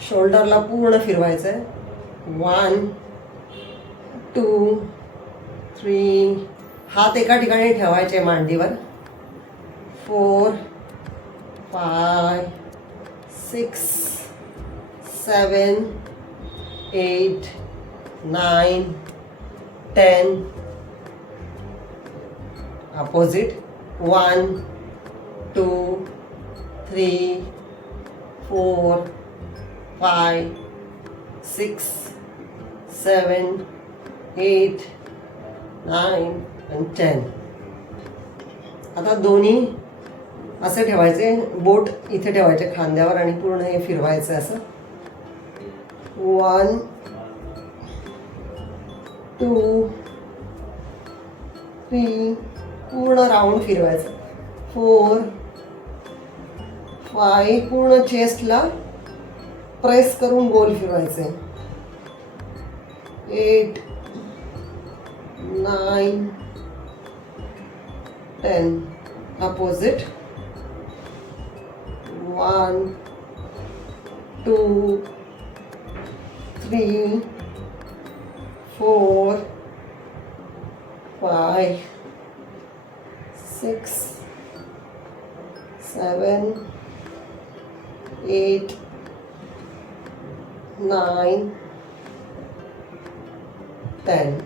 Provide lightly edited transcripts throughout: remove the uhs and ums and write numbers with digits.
शोल्डरला पूर्ण फिरवायचं आहे. 1 2 3. हात एका ठिकाणी ठेवायचे मांडीवर. 4 5 6 7 8 9 10. Opposite. 1 2 3 4 5 6 7 8 9 and 10. आता दोन्ही असे ठेवायचे, बोट इथे ठेवायचे खांद्यावर आणि पूर्ण हे फिरवायचं असं. 1 2 3 पूर्ण राऊंड फिरवायचं. 4 5 पूर्ण चेस्टला प्रेस करून गोल फिरवायचे. 8 9 10. Opposite. 1 2 3 4 5 6 7 8 9 10.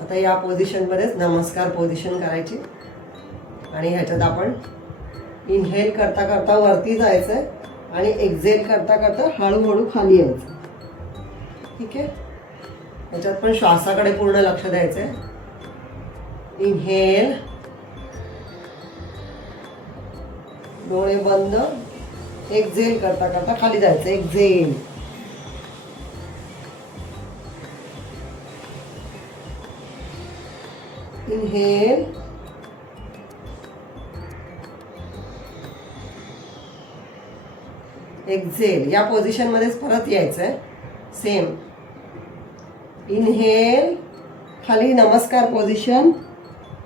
आता या पोझिशनमध्येच नमस्कार पोझिशन करायची आणि ह्याच्यात आपण इनहेल करता करता वरती जायचं आहे आणि एक्झेल करता करता हळूहळू खाली यायचं. ठीक आहे. ह्याच्यात पण श्वासाकडे पूर्ण लक्ष द्यायचं आहे. इनहेल, डोळे बंद, एक्झेल करता करता खाली जायचं. एक्झेल. Inhale, exhale. या पोझिशन मध्येच परत यायचं आहे. सेम. इनहेल, खाली नमस्कार पोझिशन,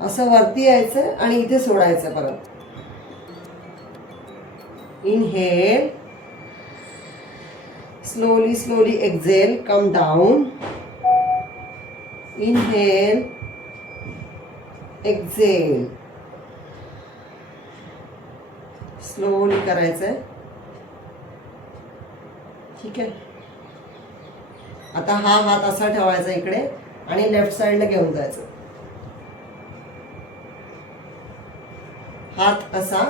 असं वरती यायचं आणि इथे सोडायचं परत. Inhale, slowly slowly exhale, come down. Inhale, exhale. Slowly करायचं आहे. ठीक आहे. आता हा हात असा ठेवायचा इकडे आणि लेफ्ट साइडला घेऊन जायचं. हात असा